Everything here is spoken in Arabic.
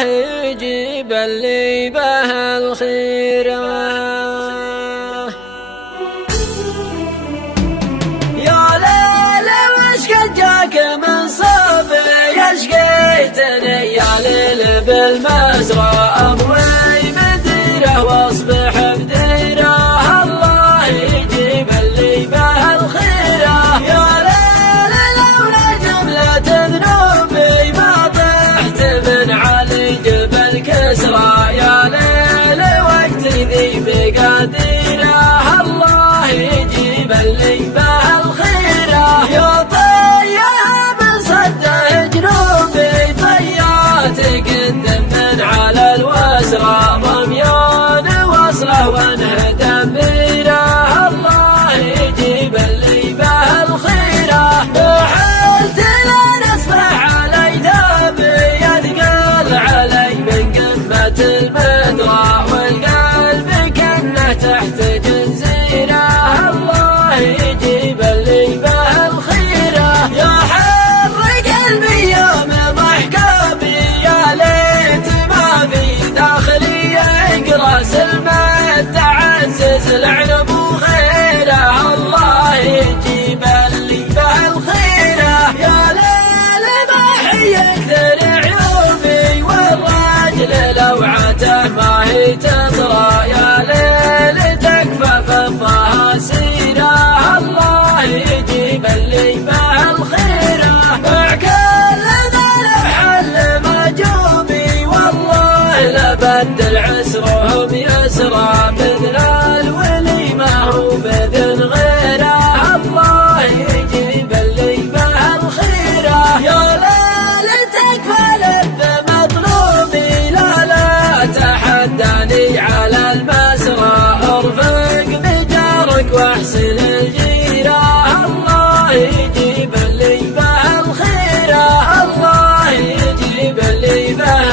الله يجيب اللي به الخير. يا ليل وش قد جاك من صبي اشقيتني يا ليل بالمزرعة اموي مديره واصبح بديره الله يجيب اللي به الخير. يا ليل لولا جملة ذنوبي ما طحت من علي جبل كسرى يا ليل وقت ذي بقديره الله يجيب اللي به الخير. يا طيب صده جنوبي طيات قدم من على الوسرى ضميان وصله وانهدم بيره الله يجيب اللي به الخير. حلت لا نصبح علي ذابي يثقل علي من قمة المدرى والقلب كنه تحت جنزيره الله يجيب اللي به الخير. يا حر قلبي يوم ضحك بي يا ليت ما في داخلي يقرا سلمة تعزز العنب وخيره الله يجيب اللي به الخير. يا ليل ما هي اكثر عيوبي والراجل لوعته ما هي تطرى يا ليل تكفى فضها سيره الله يجيب اللي به الخير. كل ذا حل مجوبي والله لبدل عسرهم يسرى بذن الولي ما هو بذن غيره الله يجيب اللي به الخير. يا ليل تكفى لب مطلوبي لا تحداني على المسرى ارفق بجارك واحسن الجيره الله يجيب اللي به الخير الله يجيب اللي به